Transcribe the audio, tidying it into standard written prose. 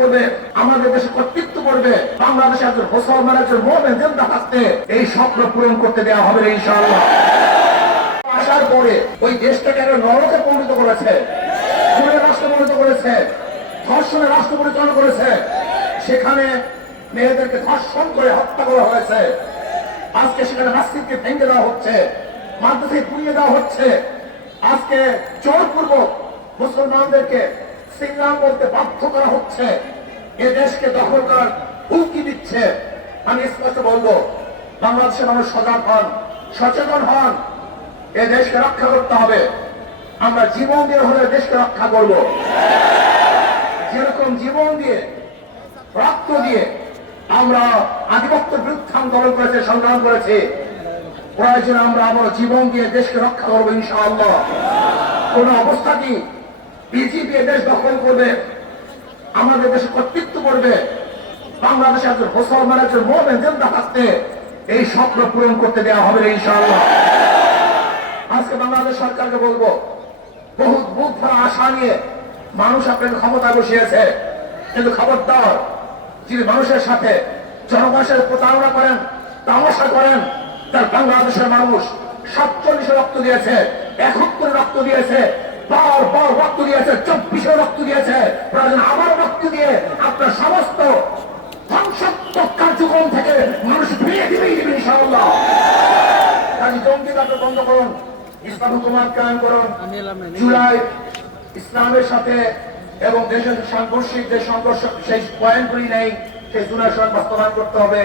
করবে, আমাদের দেশে কর্তৃত্ব করবে, বাংলাদেশে একজন মুসলমান একজন মুমিন জিন্দা থাকতে এই স্বপ্ন পূরণ করতে দেওয়া হবে ইনশাআল্লাহ। আসার পরে ওই দেশটাকে একটা নরকে পরিণত করেছে, খুনের রাষ্ট্র পরিণত করেছে, ধর্ষণের রাষ্ট্র পরিচালনা করেছে। সেখানে মেয়েদেরকে ধর্ষণ করে হত্যা করা হয়েছে। আজকে সেখানে মসজিদকে ভেঙে দেওয়া হচ্ছে, মাদ্রাসায় পুড়িয়ে দেওয়া হচ্ছে। আজকে জোরপূর্বক মুসলমানদেরকে সিংলাম বলতে বাধ্য করা হচ্ছে, এ দেশকে দখল করার হুমকি দিচ্ছে। আমি স্পষ্ট বলবো, বাংলাদেশের মানুষ সজাগ হন, সচেতন হন, এ দেশকে রক্ষা করতে হবে। আমরা জীবন দিয়ে হলে দেশকে রক্ষা করব। যেরকম জীবন দিয়ে, রক্ত দিয়ে আমরা আধিপত্যের বিরুদ্ধে আন্দোলন করেছি, সংগ্রাম করেছি, প্রয়োজনে আমরা আমার জীবন দিয়ে দেশকে রক্ষা করবো ইনশাআল্লাহ। কোন অবস্থাতেই বিজেপি দেশ দখল করবে, আমাদের দেশে কর্তৃত্ব করবে, বাংলাদেশে একজন মুসলমান একজন মুমিন জিন্দা থাকতে এই স্বপ্ন পূরণ করতে দেওয়া হবে ইনশাআল্লাহ। আজকে বাংলাদেশ সরকারকে বলবো, বহুত বুথ ভরা আশা নিয়ে মানুষ আপনাকে ক্ষমতায় বসিয়েছে, কিন্তু খবরদার, যিনি মানুষের সাথে জনগণের প্রতারণা করেন, তামাশা করেন, তার বাংলাদেশের মানুষ 47 রক্ত দিয়েছে, 71 রক্ত দিয়েছে, বার রক্ত দিয়েছে, 24 রক্ত দিয়েছে, প্রয়োজন আবার রক্ত দিয়ে আপনার সমস্ত ধ্বংসাত্মক কার্যক্রম থেকে মানুষ ফিরিয়ে দিবে ইনশাআল্লাহ। কাজে জঙ্গিবাদ বন্ধ করুন, ইসলাম হুকুমত কায়েম করুন। জুলাই ইসলামের সাথে এবং দেশের সাংঘর্ষিক যে সংঘর্ষ, সেই পয়েন্টগুলি নেই, সেই জুলাই বাস্তবায়ন করতে হবে।